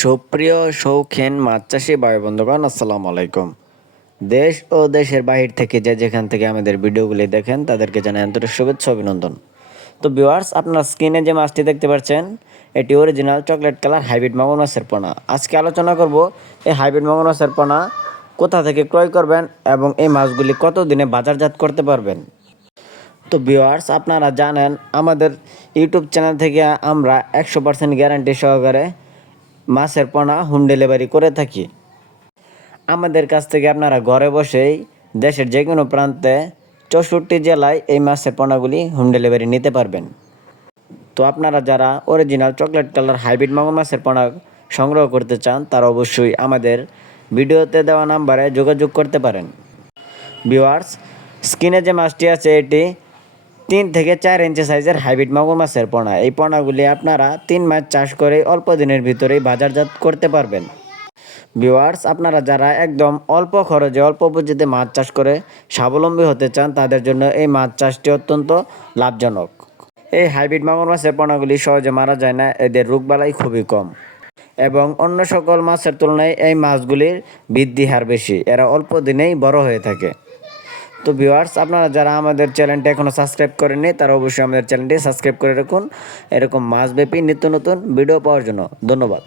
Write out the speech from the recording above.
সুপ্রিয় শৌখিন মাছ চাষি ভাই বন্ধুগণ, আসসালামু আলাইকুম। দেশ ও দেশের বাহির থেকে যেখান থেকে আমাদের ভিডিওগুলি দেখেন তাদেরকে জানাই আন্তরিক শুভেচ্ছা অভিনন্দন। তো ভিউয়ার্স, আপনার স্ক্রিনে যে মাছটি দেখতে পাচ্ছেন এটি অরিজিনাল চকলেট কালার হাইব্রিড মাগুর মাছের পোনা। আজকে আলোচনা করব এই হাইব্রিড মাগুর মাছের পোনা কোথা থেকে ক্রয় করবেন এবং এই মাছগুলি কত দিনে বাজারজাত করতে পারবেন। তো ভিউয়ার্স, আপনারা জানেন আমাদের ইউটিউব চ্যানেল থেকে আমরা 100% গ্যারান্টি সহকারে মাছের পোনা হোম ডেলিভারি করে থাকি। আমাদের কাছ থেকে আপনারা ঘরে বসেই দেশের যে কোনো প্রান্তে 64 জেলায় এই মাছের পোনাগুলি হোম ডেলিভারি নিতে পারবেন। তো আপনারা যারা অরিজিনাল চকলেট কালার হাইব্রিড মাগুর মাছের পোনা সংগ্রহ করতে চান তারা অবশ্যই আমাদের ভিডিওতে দেওয়া নাম্বারে যোগাযোগ করতে পারেন। ভিউয়ার্স, স্ক্রিনে যে মাছটি আছে এটি 3 থেকে 4 ইঞ্চি সাইজের হাইব্রিড মাগুর মাছের পোনা। এই পোনাগুলি আপনারা 3 মাস চাষ করে অল্প দিনের ভিতরেই বাজারজাত করতে পারবেন। ভিউয়ার্স, আপনারা যারা একদম অল্প খরচে অল্প পুঁজিতে মাছ চাষ করে স্বাবলম্বী হতে চান তাদের জন্য এই মাছ চাষটি অত্যন্ত লাভজনক। এই হাইব্রিড মাগুর মাছের পোনাগুলি সহজে মারা যায় না, এদের রোগবালাই খুবই কম এবং অন্য সকল মাছের তুলনায় এই মাছগুলির বৃদ্ধি হার বেশি। এরা অল্প দিনেই বড় হয়ে থাকে। তো ভিউয়ার্স, আপনারা যারা আমাদের চ্যানেলটি এখনও সাবস্ক্রাইব করেননি তারা অবশ্যই আমাদের চ্যানেলটি সাবস্ক্রাইব করে রাখুন এরকম মাছব্যাপী নিত্য নতুন ভিডিও পাওয়ার জন্য। ধন্যবাদ।